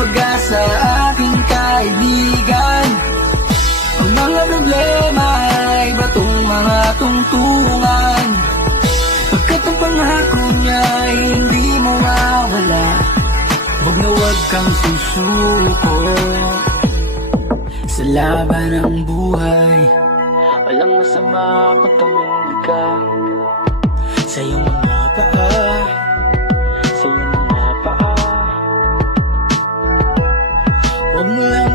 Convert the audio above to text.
pag-asa, aking kaibigan. Ang mga problema ay batong mga tungtungan, pagkat ang pangako niya ay hindi mo mawala. Huwag na huwag kang susuko sa laban ng buhay. Walang masama kung tumuli ka sa iyong mga paa, sa iyong mga paa. Huwag mo lang